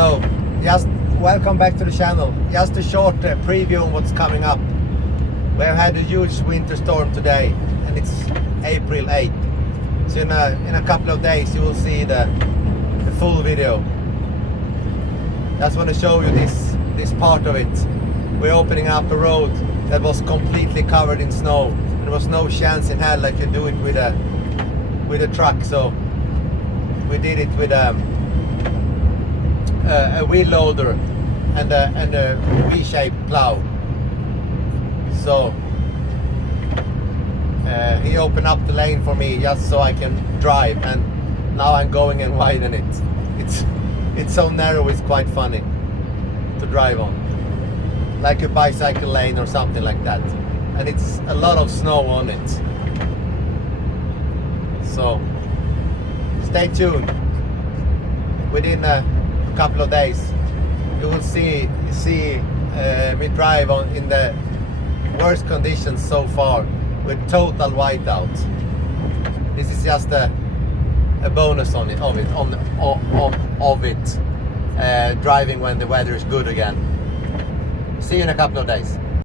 Hello, just welcome back to the channel. Just a short preview on what's coming up. We have had a huge winter storm today and it's April 8th. So in a couple of days you will see the full video. Just want to show you this part of it. We're opening up a road that was completely covered in snow. There was no chance in hell I could do it with a truck, so we did it with a wheel loader and a V-shaped plow. So he opened up the lane for me just so I can drive, and now I'm going and widen it. It's so narrow, it's quite funny to drive on, like a bicycle lane or something like that, and it's a lot of snow on it. So stay tuned. Within a couple of days you will see me drive on in the worst conditions so far, with total whiteout. This is just a bonus of it, driving when the weather is good again. See you in a couple of days.